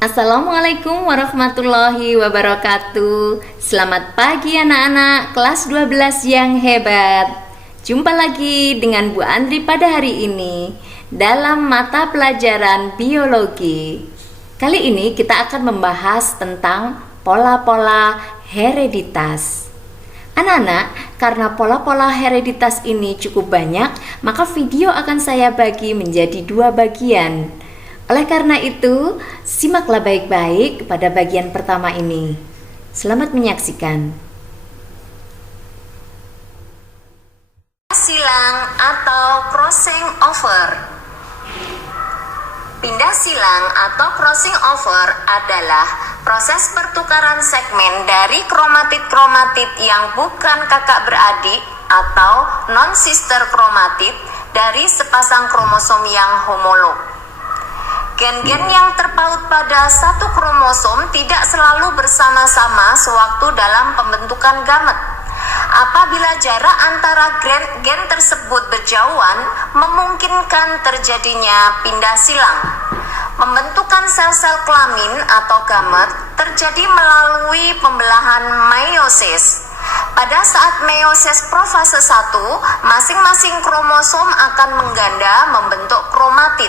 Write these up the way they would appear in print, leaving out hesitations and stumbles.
Assalamualaikum warahmatullahi wabarakatuh. Selamat pagi anak-anak kelas 12 yang hebat. Jumpa lagi dengan Bu Andri pada hari ini dalam mata pelajaran biologi. Kali ini kita akan membahas tentang pola-pola hereditas. Anak-anak, karena pola-pola hereditas ini cukup banyak, maka video akan saya bagi menjadi 2 bagian. Oleh karena itu, simaklah baik-baik pada bagian pertama ini. Selamat menyaksikan. Silang atau crossing over. Pindah silang atau crossing over adalah proses pertukaran segmen dari kromatid-kromatid yang bukan kakak beradik atau non-sister kromatid dari sepasang kromosom yang homolog. Gen-gen yang terpaut pada satu kromosom tidak selalu bersama-sama sewaktu dalam pembentukan gamet. Apabila jarak antara gen tersebut berjauhan, memungkinkan terjadinya pindah silang. Pembentukan sel-sel kelamin atau gamet terjadi melalui pembelahan meiosis. Pada saat meiosis profase 1, masing-masing kromosom akan mengganda membentuk kromatid.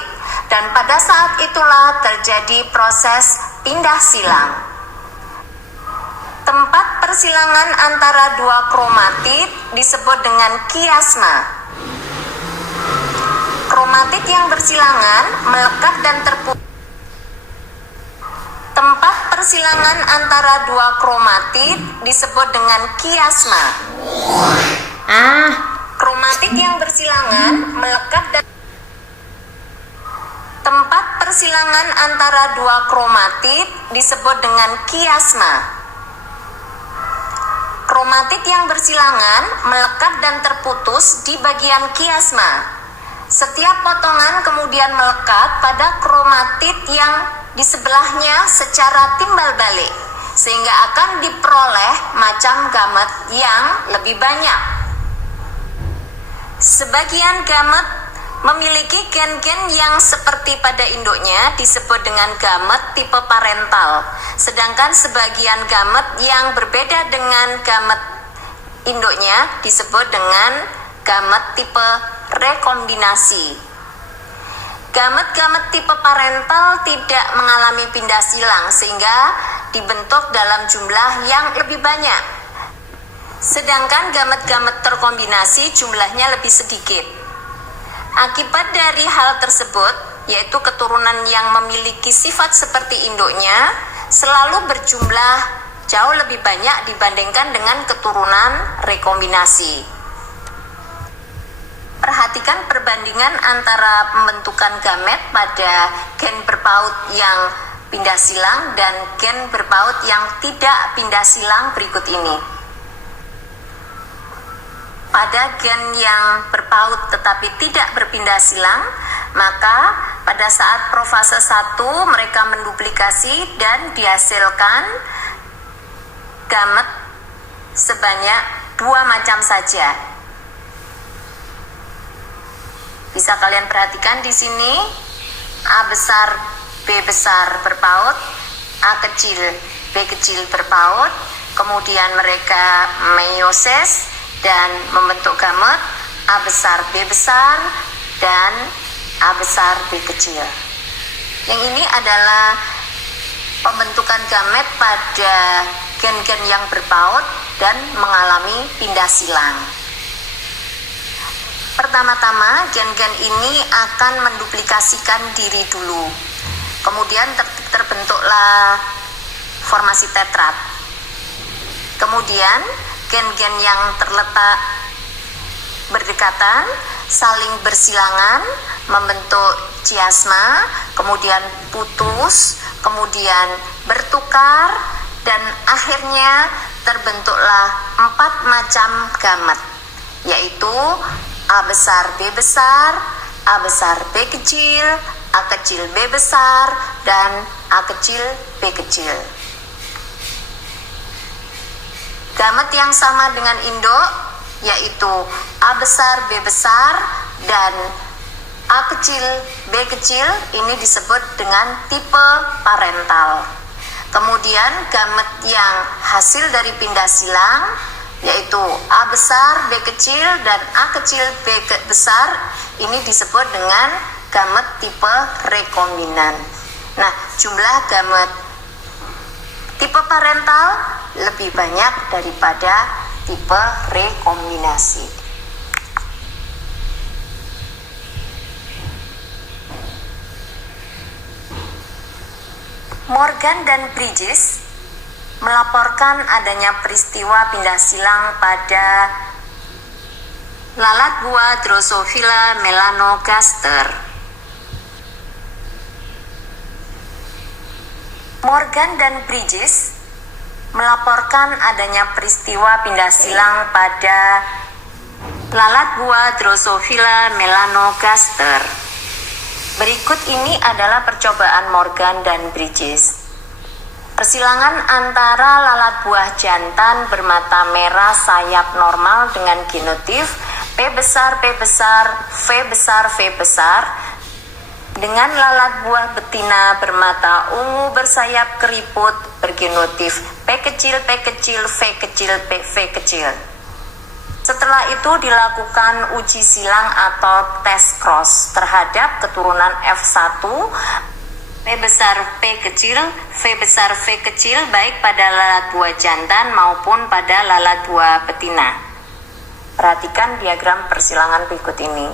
Dan pada saat itulah terjadi proses pindah silang. Tempat persilangan antara dua kromatid disebut dengan kiasma. Kromatid yang bersilangan melekat dan terputus. Tempat persilangan antara dua kromatid disebut dengan kiasma. Kromatid yang bersilangan melekat dan tempat persilangan antara dua kromatid disebut dengan kiasma. Kromatid yang bersilangan melekat dan terputus di bagian kiasma. Setiap potongan kemudian melekat pada kromatid yang di sebelahnya secara timbal balik, sehingga akan diperoleh macam gamet yang lebih banyak. Sebagian gamet memiliki gen-gen yang seperti pada induknya disebut dengan gamet tipe parental, sedangkan sebagian gamet yang berbeda dengan gamet induknya disebut dengan gamet tipe rekombinasi. Gamet-gamet tipe parental tidak mengalami pindah silang sehingga dibentuk dalam jumlah yang lebih banyak, sedangkan gamet-gamet terkombinasi jumlahnya lebih sedikit. Akibat dari hal tersebut, yaitu keturunan yang memiliki sifat seperti induknya selalu berjumlah jauh lebih banyak dibandingkan dengan keturunan rekombinasi. Perhatikan perbandingan antara pembentukan gamet pada gen berpaut yang pindah silang dan gen berpaut yang tidak pindah silang berikut ini. Pada gen yang berpaut tetapi tidak berpindah silang, maka pada saat profase 1 mereka menduplikasi dan dihasilkan gamet sebanyak 2 macam saja. Bisa kalian perhatikan di sini, A besar, B besar berpaut, A kecil, B kecil berpaut, kemudian mereka meiosis dan membentuk gamet A besar, B besar, dan A besar, B kecil. Yang ini adalah pembentukan gamet pada gen-gen yang berpaut dan mengalami pindah silang. Pertama-tama, gen-gen ini akan menduplikasikan diri dulu. Kemudian terbentuklah formasi tetrat. Kemudian gen-gen yang terletak berdekatan saling bersilangan membentuk chiasma, kemudian putus, kemudian bertukar, dan akhirnya terbentuklah 4 macam gamet, yaitu A besar, B besar, A besar, B kecil, A kecil, B besar, dan A kecil, B kecil. Gamet yang sama dengan induk yaitu A besar, B besar, dan A kecil, B kecil, ini disebut dengan tipe parental. Kemudian gamet yang hasil dari pindah silang yaitu A besar, B kecil, dan A kecil, B besar, ini disebut dengan gamet tipe rekombinan. Nah, jumlah gamet tipe parental lebih banyak daripada tipe rekombinasi. Morgan dan Bridges melaporkan adanya peristiwa pindah silang pada lalat buah Drosophila melanogaster. Morgan dan Bridges melaporkan adanya peristiwa pindah silang pada lalat buah Drosophila melanogaster. Berikut ini adalah percobaan Morgan dan Bridges. Persilangan antara lalat buah jantan bermata merah sayap normal dengan genotif P besar, P besar, V besar, V besar dengan lalat buah betina bermata ungu bersayap keriput bergenotif P kecil, P kecil, V kecil, V kecil. Setelah itu dilakukan uji silang atau tes cross terhadap keturunan F1 P besar P kecil, V besar V kecil baik pada lalat buah jantan maupun pada lalat buah betina. Perhatikan diagram persilangan berikut ini.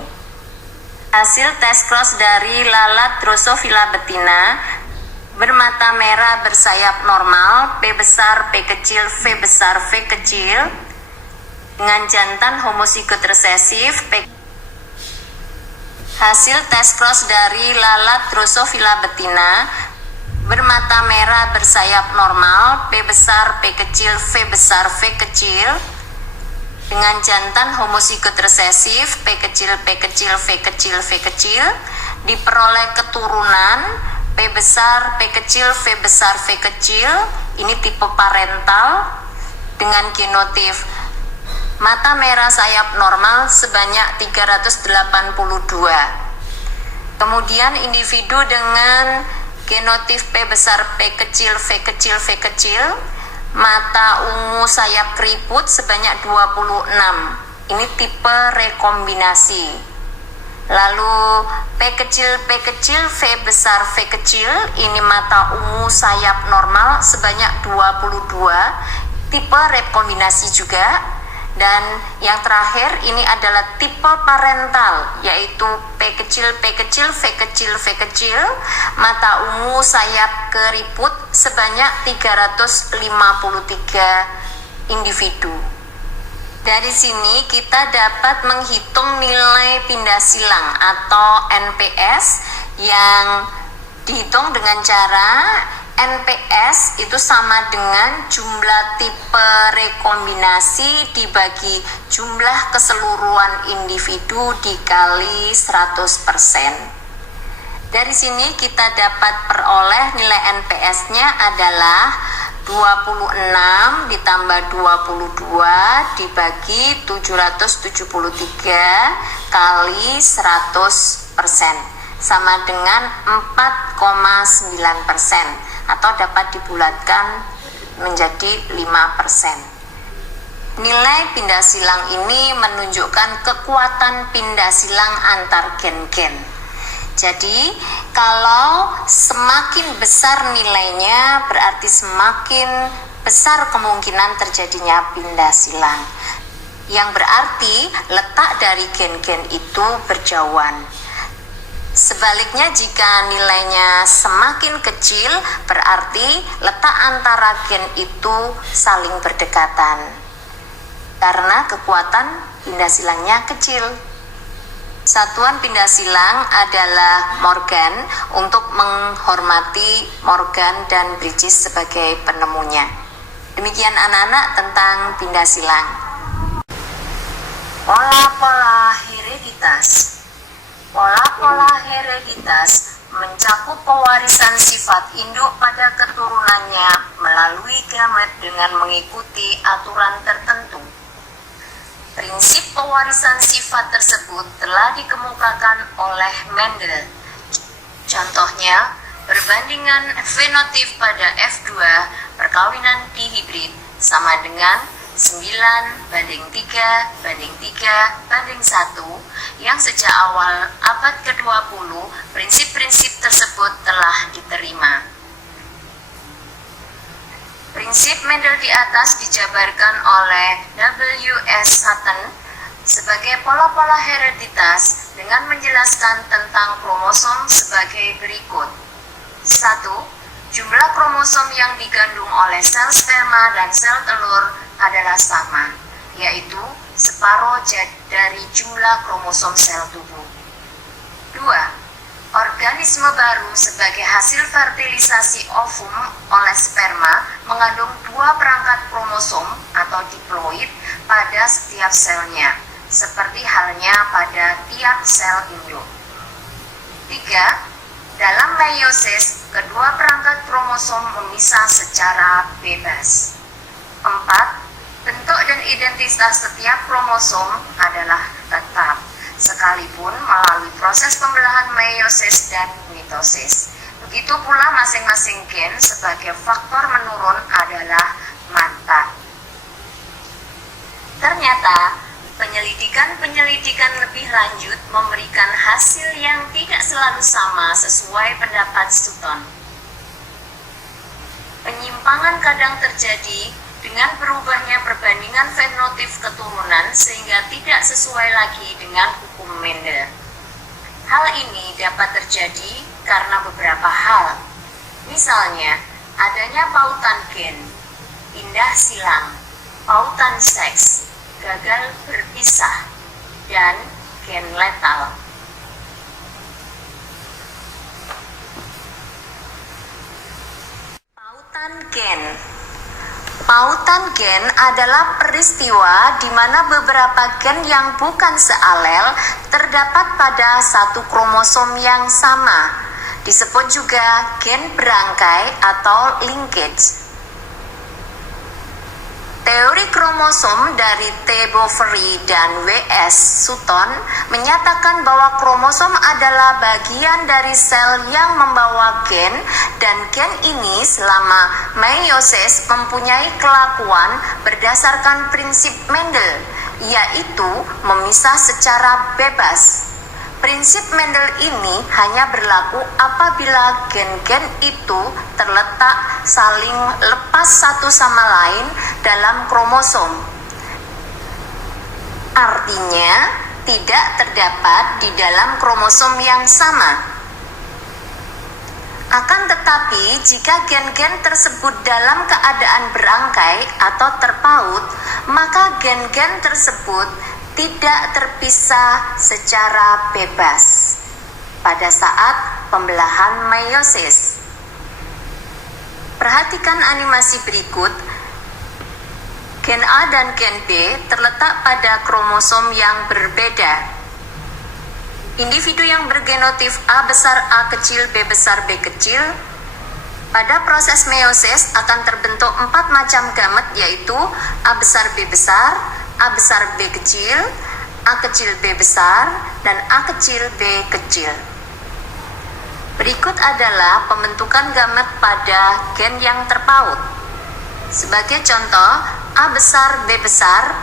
Hasil tes cross dari lalat Drosophila betina bermata merah bersayap normal P besar P kecil V besar V kecil dengan jantan homozigot resesif P. Hasil tes cross dari lalat Drosophila betina bermata merah bersayap normal P besar P kecil V besar V kecil dengan jantan homozigot resesif P kecil V kecil V kecil diperoleh keturunan P besar P kecil V besar V kecil, ini tipe parental dengan genotif mata merah sayap normal sebanyak 382. Kemudian individu dengan genotif P besar P kecil V kecil V kecil, mata ungu sayap keriput sebanyak 26. Ini tipe rekombinasi. Lalu P kecil V besar V kecil, ini mata ungu sayap normal sebanyak 22, tipe rekombinasi juga. Dan yang terakhir ini adalah tipe parental, yaitu P kecil V kecil V kecil, mata ungu sayap keriput sebanyak 353 individu. Dari sini kita dapat menghitung nilai pindah silang atau NPS yang dihitung dengan cara NPS itu sama dengan jumlah tipe rekombinasi dibagi jumlah keseluruhan individu dikali 100%. Dari sini kita dapat peroleh nilai NPS-nya adalah 26 ditambah 22 dibagi 773 kali 100% sama dengan 4,9%. Atau dapat dibulatkan menjadi 5%. Nilai pindah silang ini menunjukkan kekuatan pindah silang antar gen-gen. Jadi, kalau semakin besar nilainya berarti semakin besar kemungkinan terjadinya pindah silang. Yang berarti letak dari gen-gen itu berjauhan. Sebaliknya jika nilainya semakin kecil berarti letak antara gen itu saling berdekatan karena kekuatan pindah silangnya kecil. Satuan pindah silang adalah Morgan untuk menghormati Morgan dan Bridges sebagai penemunya. Demikian anak-anak tentang pindah silang. Pola-pola hereditas. Pola-pola hereditas mencakup pewarisan sifat induk pada keturunannya melalui gamet dengan mengikuti aturan tertentu. Prinsip pewarisan sifat tersebut telah dikemukakan oleh Mendel. Contohnya, perbandingan fenotip pada F2 perkawinan dihibrid sama dengan 9:3:3:1 yang sejak awal abad ke-20 prinsip-prinsip tersebut telah diterima. Prinsip Mendel di atas dijabarkan oleh W.S. Sutton sebagai pola-pola hereditas dengan menjelaskan tentang kromosom sebagai berikut. 1. Jumlah kromosom yang digandung oleh sel sperma dan sel telur adalah sama, yaitu separuh dari jumlah kromosom sel tubuh. 2. Organisme baru sebagai hasil fertilisasi ovum oleh sperma mengandung 2 perangkat kromosom atau diploid pada setiap selnya, seperti halnya pada tiap sel induk. 3. Dalam meiosis, kedua perangkat kromosom memisah secara bebas. 4. Bentuk dan identitas setiap kromosom adalah tetap, sekalipun melalui proses pembelahan meiosis dan mitosis. Begitu pula masing-masing gen sebagai faktor menurun adalah mantap. Ternyata, penyelidikan lebih lanjut memberikan hasil yang tidak selalu sama sesuai pendapat Sutton. Penyimpangan kadang terjadi dengan berubahnya perbandingan fenotip keturunan sehingga tidak sesuai lagi dengan hukum Mendel. Hal ini dapat terjadi karena beberapa hal. Misalnya, adanya pautan gen, pindah silang, pautan seks, gagal berpisah, dan gen letal. Pautan gen adalah peristiwa di mana beberapa gen yang bukan sealel terdapat pada satu kromosom yang sama. Disebut juga gen berangkai atau linkage. Teori kromosom dari T. Boveri dan W.S. Sutton menyatakan bahwa kromosom adalah bagian dari sel yang membawa gen, dan gen ini selama meiosis mempunyai kelakuan berdasarkan prinsip Mendel, yaitu memisah secara bebas. Prinsip Mendel ini hanya berlaku apabila gen-gen itu terletak saling lepas satu sama lain dalam kromosom. Artinya, tidak terdapat di dalam kromosom yang sama. Akan tetapi, jika gen-gen tersebut dalam keadaan berangkai atau terpaut, maka gen-gen tersebut tidak terpisah secara bebas pada saat pembelahan meiosis. Perhatikan animasi berikut. Gen A dan gen B terletak pada kromosom yang berbeda. Individu yang bergenotip A besar A kecil B besar B kecil pada proses meiosis akan terbentuk 4 macam gamet, yaitu A besar B besar, A besar B kecil, A kecil B besar, dan A kecil B kecil. Berikut adalah pembentukan gamet pada gen yang terpaut. Sebagai contoh, A besar B besar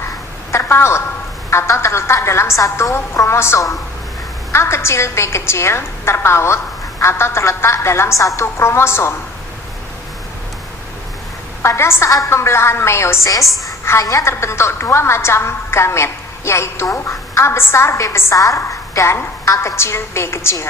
terpaut atau terletak dalam satu kromosom. A kecil B kecil terpaut atau terletak dalam satu kromosom. Pada saat pembelahan meiosis, hanya terbentuk 2 macam gamet, yaitu A besar B besar dan A kecil B kecil.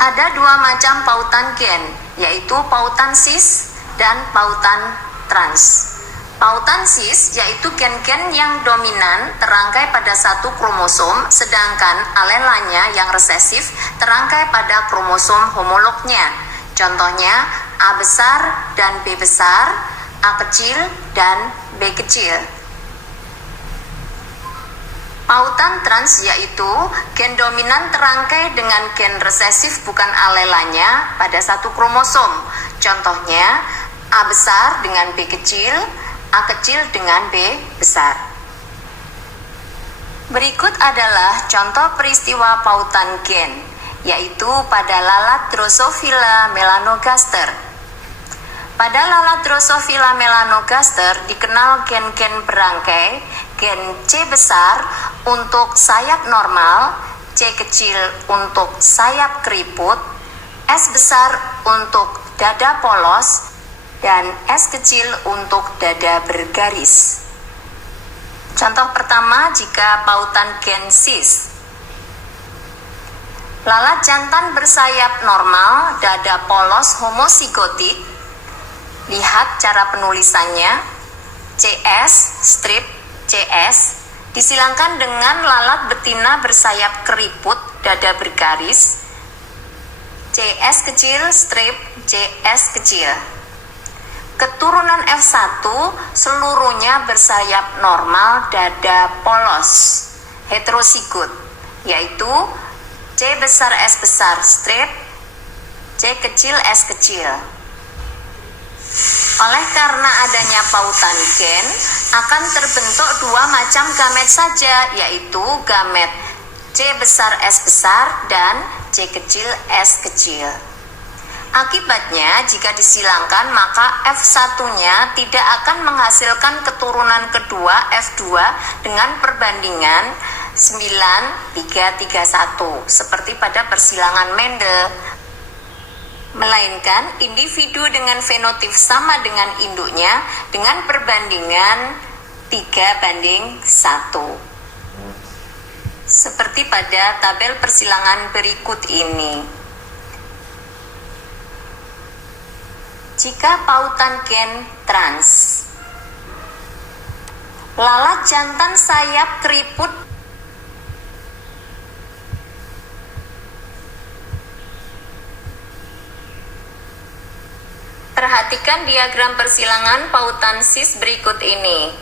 Ada 2 macam pautan gen, yaitu pautan cis dan pautan trans. Pautan cis yaitu gen-gen yang dominan terangkai pada satu kromosom, sedangkan alelanya yang resesif terangkai pada kromosom homolognya. Contohnya A besar dan B besar, A kecil dan B kecil. Pautan trans yaitu gen dominan terangkai dengan gen resesif bukan alelanya pada satu kromosom. Contohnya A besar dengan B kecil, A kecil dengan B besar. Berikut adalah contoh peristiwa pautan gen, yaitu pada lalat Drosophila melanogaster. Pada lalat Drosophila melanogaster dikenal gen-gen berangkai, gen C besar untuk sayap normal, C kecil untuk sayap keriput, S besar untuk dada polos, dan S kecil untuk dada bergaris. Contoh pertama jika pautan gen cis. Lalat jantan bersayap normal, dada polos homosigotik. Lihat cara penulisannya. CS, strip, CS, disilangkan dengan lalat betina bersayap keriput, dada bergaris. CS kecil, strip, CS kecil. Keturunan F1 seluruhnya bersayap normal, dada polos, heterosigot, yaitu C besar S besar strip, C kecil S kecil. Oleh karena adanya pautan gen, akan terbentuk dua macam gamet saja, yaitu gamet C besar S besar dan C kecil S kecil. Akibatnya, jika disilangkan maka F1-nya tidak akan menghasilkan keturunan kedua F2 dengan perbandingan 9:3:1 seperti pada persilangan Mendel, melainkan individu dengan fenotip sama dengan induknya dengan perbandingan 3:1 seperti pada tabel persilangan berikut ini. Jika pautan gen trans, lalat jantan sayap keriput perhatikan diagram persilangan pautan cis berikut ini.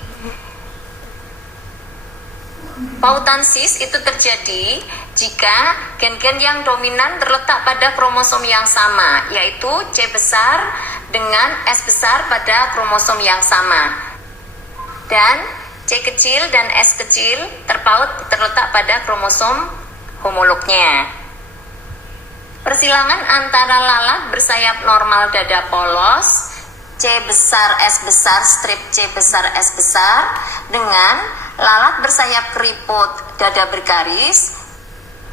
Pautan cis itu terjadi jika gen-gen yang dominan terletak pada kromosom yang sama, yaitu C besar dengan S besar pada kromosom yang sama, dan C kecil dan S kecil terletak pada kromosom homolognya. Persilangan antara lalat bersayap normal dada polos, C besar S besar strip C besar S besar, dengan lalat bersayap keriput dada bergaris,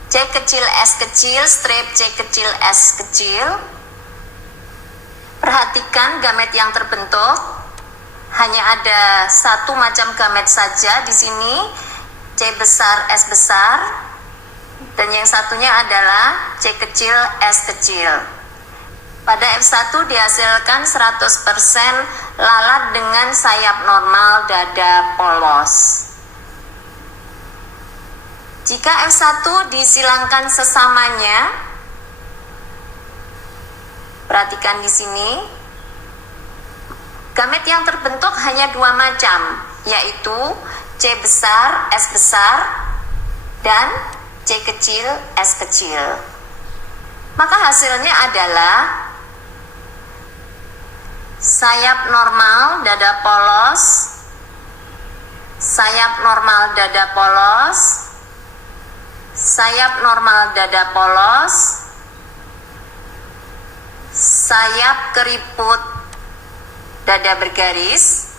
C kecil S kecil strip C kecil S kecil. Perhatikan gamet yang terbentuk, hanya ada satu macam gamet saja di sini, C besar S besar, dan yang satunya adalah C kecil S kecil. Pada F1 dihasilkan 100% lalat dengan sayap normal dada polos. Jika F1 disilangkan sesamanya, perhatikan di sini, gamet yang terbentuk hanya dua macam, yaitu C besar S besar dan C kecil S kecil. Maka hasilnya adalah sayap normal dada polos, sayap normal dada polos, sayap normal dada polos, sayap keriput dada bergaris.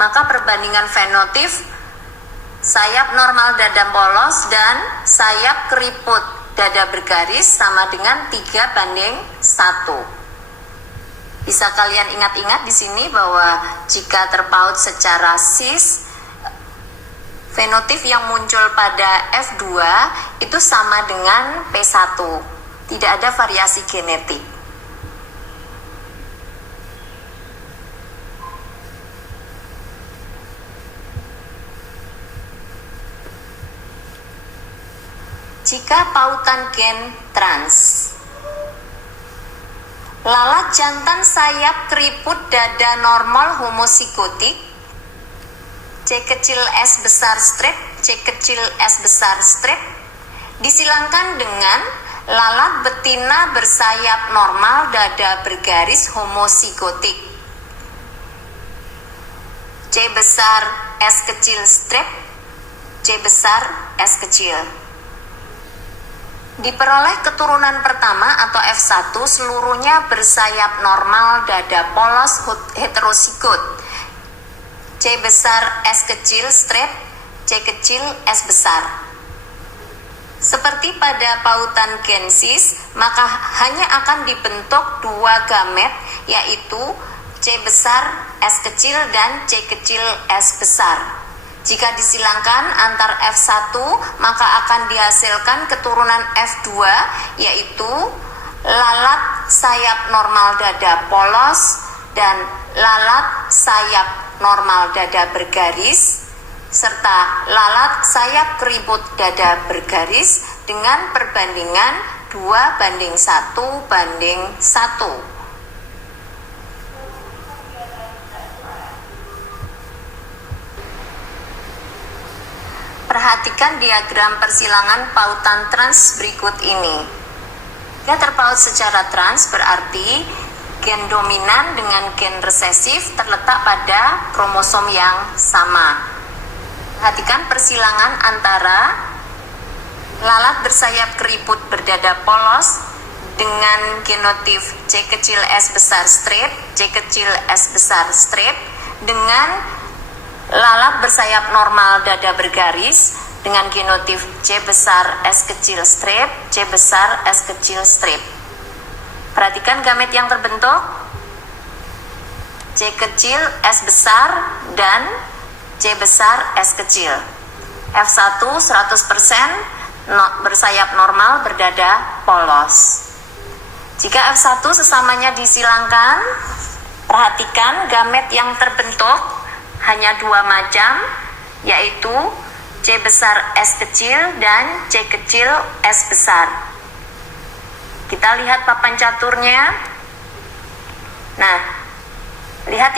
Maka perbandingan fenotip sayap normal dada polos dan sayap keriput dada bergaris sama dengan 3:1. Bisa kalian ingat-ingat di sini bahwa jika terpaut secara cis, fenotip yang muncul pada F2 itu sama dengan P1. Tidak ada variasi genetik. Jika pautan gen trans, lalat jantan sayap keriput dada normal homosigotik, C kecil S besar strip, C kecil S besar strip, disilangkan dengan lalat betina bersayap normal dada bergaris homosigotik. C besar S kecil strip, C besar S kecil. Diperoleh keturunan pertama atau F1 seluruhnya bersayap normal dada polos heterozigot. C besar S kecil strip, C kecil S besar. Seperti pada pautan gensis, maka hanya akan dibentuk dua gamet, yaitu C besar S kecil dan C kecil S besar. Jika disilangkan antar F1, maka akan dihasilkan keturunan F2, yaitu lalat sayap normal dada polos dan lalat sayap normal dada bergaris, serta lalat sayap keriput dada bergaris dengan perbandingan 2:1:1. Perhatikan diagram persilangan pautan trans berikut ini. Jika terpaut secara trans berarti gen dominan dengan gen resesif terletak pada kromosom yang sama. Perhatikan persilangan antara lalat bersayap keriput berdada polos dengan genotip C kecil S besar strip, C kecil S besar strip dengan lalat bersayap normal dada bergaris dengan genotip C besar S kecil strip, C besar S kecil strip. Perhatikan gamet yang terbentuk, C kecil S besar dan C besar S kecil. F1 100% bersayap normal berdada polos. Jika F1 sesamanya disilangkan, perhatikan gamet yang terbentuk hanya dua macam, yaitu C besar S kecil dan C kecil S besar. Kita lihat papan caturnya. Nah, lihat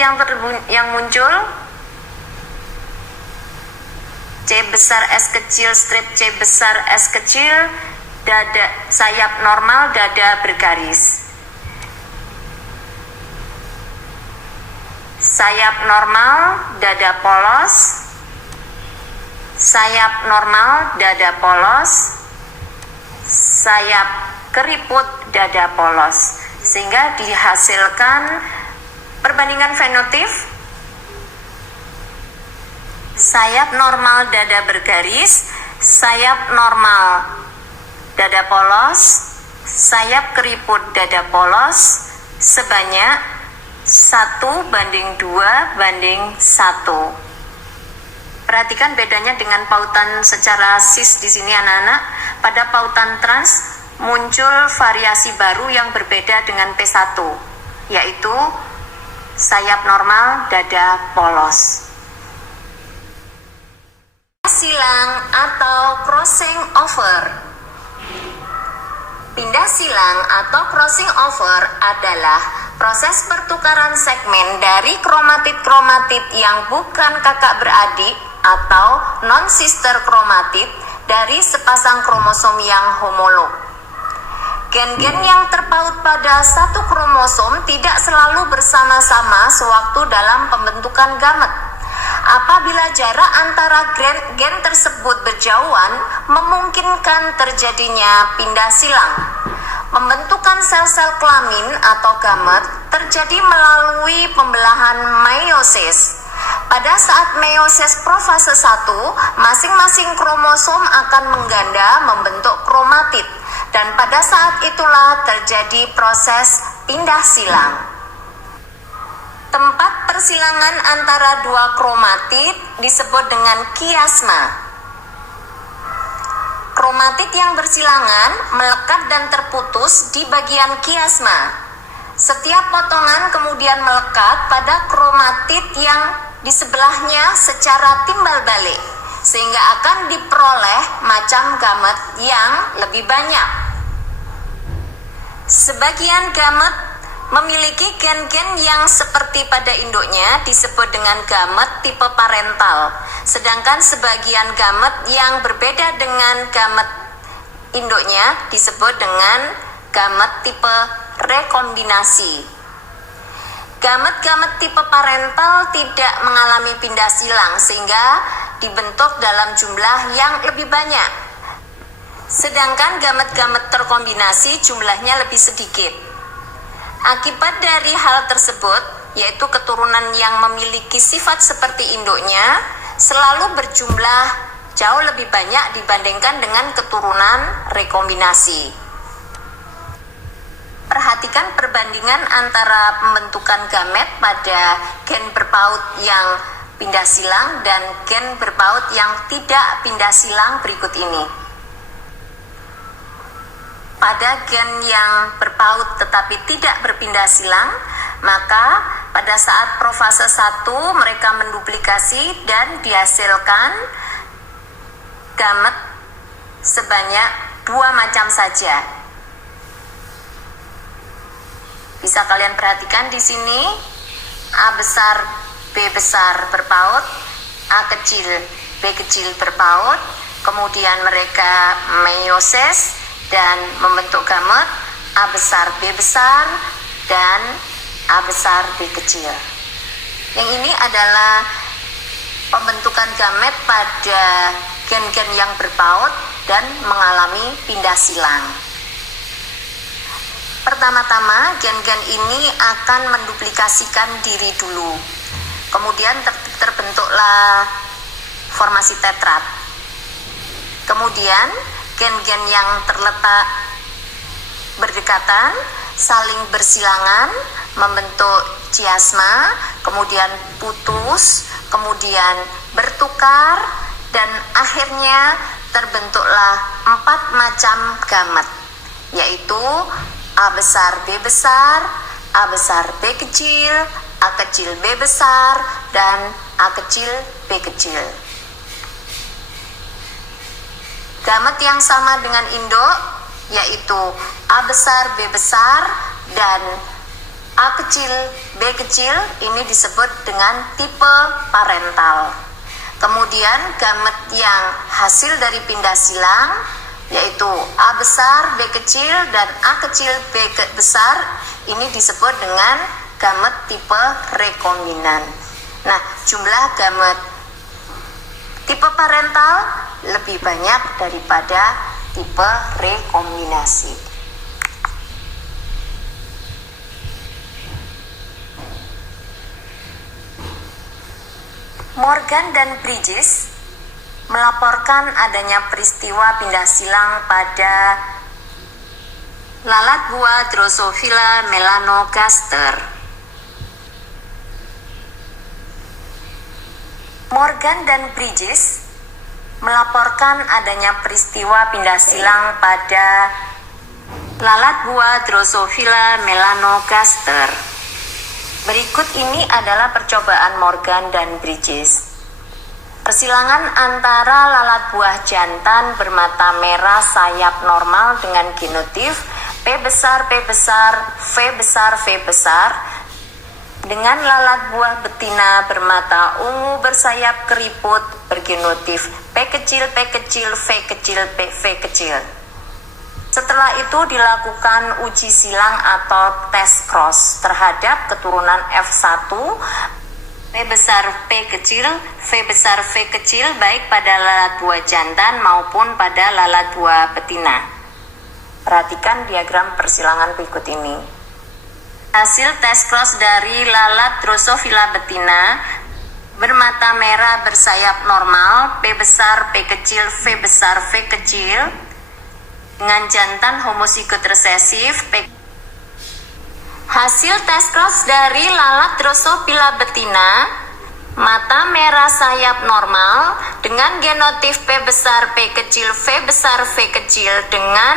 yang muncul, C besar S kecil strip C besar S kecil, dada sayap normal dada bergaris. Sayap normal dada polos, sayap normal dada polos, sayap keriput dada polos, sehingga dihasilkan perbandingan fenotip sayap normal dada bergaris, sayap normal dada polos, sayap keriput dada polos sebanyak 1:2:1. Perhatikan bedanya dengan pautan secara cis di sini anak-anak. Pada pautan trans muncul variasi baru yang berbeda dengan P1, yaitu sayap normal dada polos. Silang atau crossing over. Pindah silang atau crossing over adalah proses pertukaran segmen dari kromatid-kromatid yang bukan kakak beradik atau non-sister kromatid dari sepasang kromosom yang homolog. Gen-gen yang terpaut pada satu kromosom tidak selalu bersama-sama sewaktu dalam pembentukan gamet. Apabila jarak antara gen tersebut berjauhan, memungkinkan terjadinya pindah silang. Pembentukan sel-sel kelamin atau gamet terjadi melalui pembelahan meiosis. Pada saat meiosis profase 1, masing-masing kromosom akan mengganda membentuk kromatid, dan pada saat itulah terjadi proses pindah silang. Tempat persilangan antara dua kromatid disebut dengan kiasma. Kromatid yang bersilangan melekat dan terputus di bagian kiasma. Setiap potongan kemudian melekat pada kromatid yang di sebelahnya secara timbal balik, sehingga akan diperoleh macam gamet yang lebih banyak. Sebagian gamet memiliki gen-gen yang seperti pada induknya disebut dengan gamet tipe parental, sedangkan sebagian gamet yang berbeda dengan gamet induknya disebut dengan gamet tipe rekombinasi. Gamet-gamet tipe parental tidak mengalami pindah silang sehingga dibentuk dalam jumlah yang lebih banyak. Sedangkan gamet-gamet terkombinasi jumlahnya lebih sedikit. Akibat dari hal tersebut, yaitu keturunan yang memiliki sifat seperti induknya selalu berjumlah jauh lebih banyak dibandingkan dengan keturunan rekombinasi. Perhatikan perbandingan antara pembentukan gamet pada gen berpaut yang pindah silang dan gen berpaut yang tidak pindah silang berikut ini. Pada gen yang berpaut tetapi tidak berpindah silang, maka pada saat profase 1 mereka menduplikasi dan dihasilkan gamet sebanyak 2 macam saja. Bisa kalian perhatikan di sini, A besar, B besar berpaut, A kecil, B kecil berpaut, kemudian mereka meiosis dan membentuk gamet A besar, B besar, dan A besar, B kecil. Yang ini adalah pembentukan gamet pada gen-gen yang berpaut dan mengalami pindah silang. Pertama-tama, gen-gen ini akan menduplikasikan diri dulu. Kemudian terbentuklah formasi tetrat. Kemudian, gen-gen yang terletak berdekatan saling bersilangan membentuk chiasma, kemudian putus, kemudian bertukar, dan akhirnya terbentuklah 4 macam gamet, yaitu A besar, B besar, A besar, B kecil, A kecil, B besar, dan A kecil, B kecil. Gamet yang sama dengan induk, yaitu A besar, B besar, dan A kecil, B kecil, ini disebut dengan tipe parental. Kemudian gamet yang hasil dari pindah silang, yaitu A besar, B kecil, dan A kecil, B besar, ini disebut dengan gamet tipe rekombinan. Nah, jumlah gamet tipe parental lebih banyak daripada tipe rekombinasi. Morgan dan Bridges melaporkan adanya peristiwa pindah silang pada lalat buah Drosophila melanogaster. Morgan dan Bridges melaporkan adanya peristiwa pindah silang pada lalat buah Drosophila melanogaster. Berikut ini adalah percobaan Morgan dan Bridges. Persilangan antara lalat buah jantan bermata merah sayap normal dengan genotif P besar, P besar, V besar, V besar dengan lalat buah betina bermata ungu bersayap keriput bergenotif P kecil, P kecil, V kecil, V kecil. Setelah itu dilakukan uji silang atau tes cross terhadap keturunan F1 P besar P kecil, V besar V kecil baik pada lalat buah jantan maupun pada lalat buah betina. Perhatikan diagram persilangan berikut ini. Hasil tes cross dari lalat Drosophila betina bermata merah bersayap normal P besar P kecil, V besar V kecil dengan jantan homozigot resesif P. Hasil tes cross dari lalat Drosophila betina mata merah sayap normal dengan genotif P besar P kecil, V besar V kecil dengan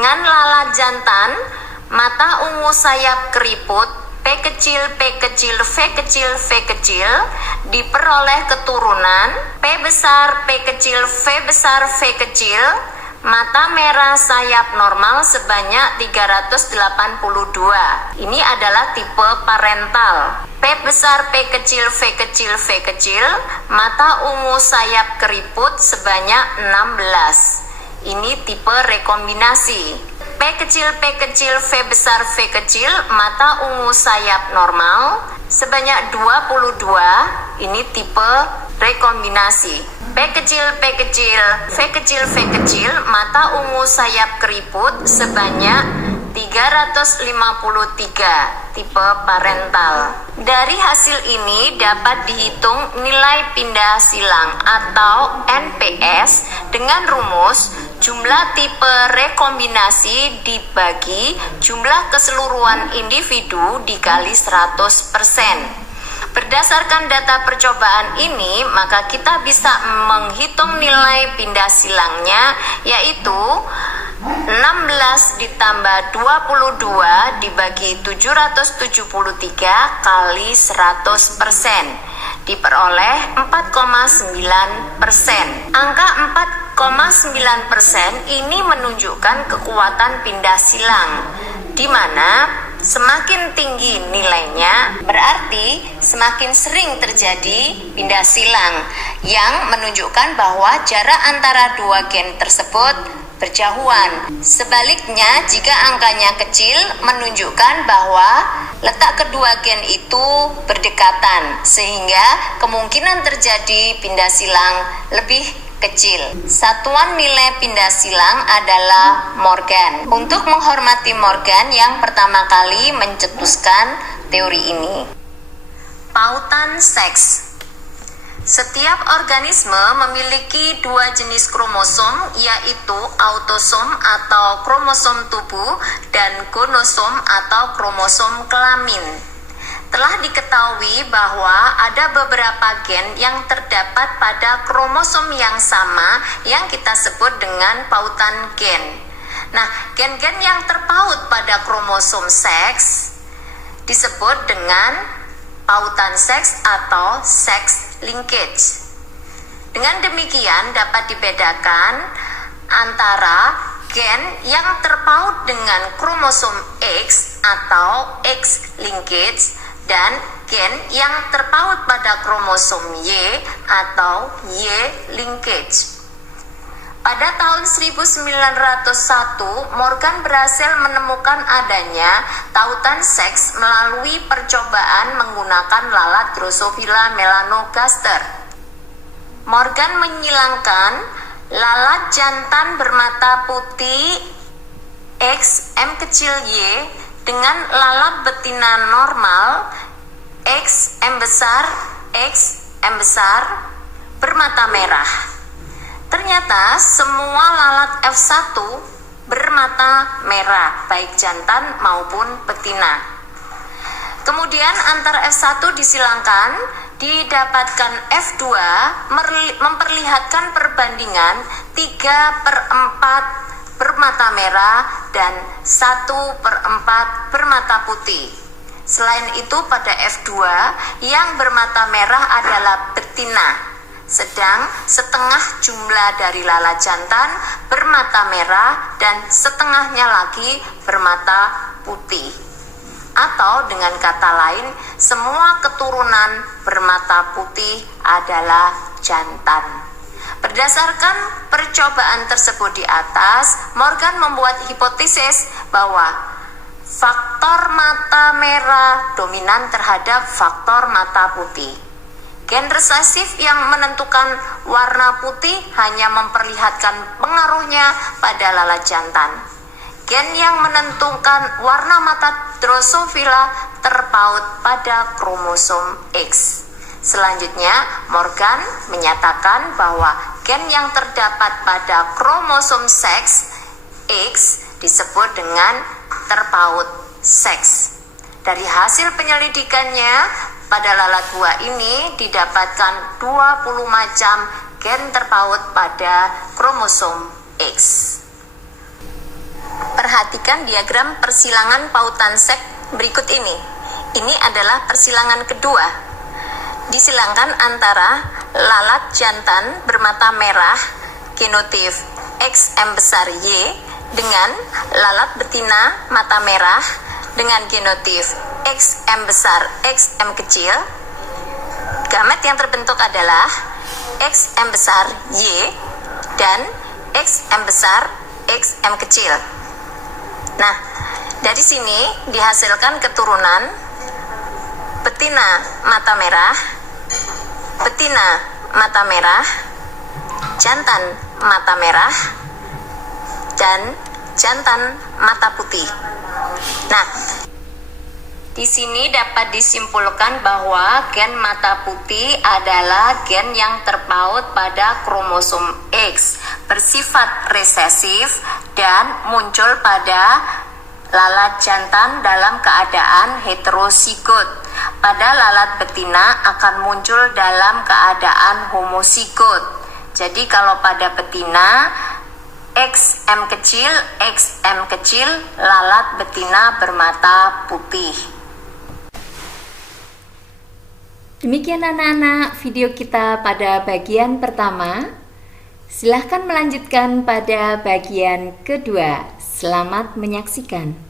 lalat jantan mata ungu sayap keriput P kecil, P kecil, V kecil, V kecil diperoleh keturunan P besar P kecil, V besar V kecil mata merah sayap normal sebanyak 382. Ini adalah tipe parental. P besar P kecil, V kecil, V kecil, mata ungu sayap keriput sebanyak 16. Ini tipe rekombinasi. P kecil, V besar, V kecil, mata ungu sayap normal, sebanyak 22, ini tipe rekombinasi. P kecil, V kecil, mata ungu sayap keriput, sebanyak 353, tipe parental. Dari hasil ini dapat dihitung nilai pindah silang atau NPS dengan rumus jumlah tipe rekombinasi dibagi jumlah keseluruhan individu dikali 100%. Berdasarkan data percobaan ini, maka kita bisa menghitung nilai pindah silangnya, yaitu 16 ditambah 22 dibagi 773 kali 100%, diperoleh 4,9%. Angka 4,9% ini menunjukkan kekuatan pindah silang, di mana semakin tinggi nilainya berarti semakin sering terjadi pindah silang, yang menunjukkan bahwa jarak antara dua gen tersebut berjauhan. Sebaliknya, jika angkanya kecil menunjukkan bahwa letak kedua gen itu berdekatan, sehingga kemungkinan terjadi pindah silang lebih kecil. Satuan nilai pindah silang adalah Morgan. Untuk menghormati Morgan yang pertama kali mencetuskan teori ini. Pautan seks. Setiap organisme memiliki dua jenis kromosom, yaitu autosom atau kromosom tubuh dan gonosom atau kromosom kelamin. Telah diketahui bahwa ada beberapa gen yang terdapat pada kromosom yang sama yang kita sebut dengan pautan gen. Nah, gen-gen yang terpaut pada kromosom seks disebut dengan pautan seks atau sex linkage. Dengan demikian dapat dibedakan antara gen yang terpaut dengan kromosom X atau X linkage dan gen yang terpaut pada kromosom Y atau Y linkage. Pada tahun 1901, Morgan berhasil menemukan adanya tautan seks melalui percobaan menggunakan lalat Drosophila melanogaster. Morgan menyilangkan lalat jantan bermata putih X M kecil Y dengan lalat betina normal X M besar bermata merah. Ternyata semua lalat F1 bermata merah, baik jantan maupun betina. Kemudian antar F1 disilangkan, didapatkan F2 memperlihatkan perbandingan 3/4 bermata merah dan 1/4 bermata putih. Selain itu pada F2 yang bermata merah adalah betina, sedang setengah jumlah dari lalat jantan bermata merah dan setengahnya lagi bermata putih. Atau dengan kata lain, semua keturunan bermata putih adalah jantan. Berdasarkan percobaan tersebut di atas, Morgan membuat hipotesis bahwa faktor mata merah dominan terhadap faktor mata putih. Gen resesif yang menentukan warna putih hanya memperlihatkan pengaruhnya pada lalat jantan. Gen yang menentukan warna mata Drosophila terpaut pada kromosom X. Selanjutnya, Morgan menyatakan bahwa gen yang terdapat pada kromosom seks X disebut dengan terpaut seks. Dari hasil penyelidikannya, pada lalat buah ini didapatkan 20 macam gen terpaut pada kromosom X. Perhatikan diagram persilangan pautan seks berikut ini. Ini adalah persilangan kedua. Disilangkan antara lalat jantan bermata merah genotip XM besar Y dengan lalat betina mata merah dengan genotip XM besar XM kecil. Gamet yang terbentuk adalah XM besar Y dan XM besar XM kecil. Nah, dari sini dihasilkan keturunan betina mata merah, betina mata merah, jantan mata merah, dan jantan mata putih. Nah, di sini dapat disimpulkan bahwa gen mata putih adalah gen yang terpaut pada kromosom X, bersifat resesif dan muncul pada lalat jantan dalam keadaan heterozigot. Pada lalat betina akan muncul dalam keadaan homozigot. Jadi kalau pada betina XM kecil, lalat betina bermata putih. Demikian anak-anak video kita pada bagian pertama. Silahkan melanjutkan pada bagian kedua. Selamat menyaksikan.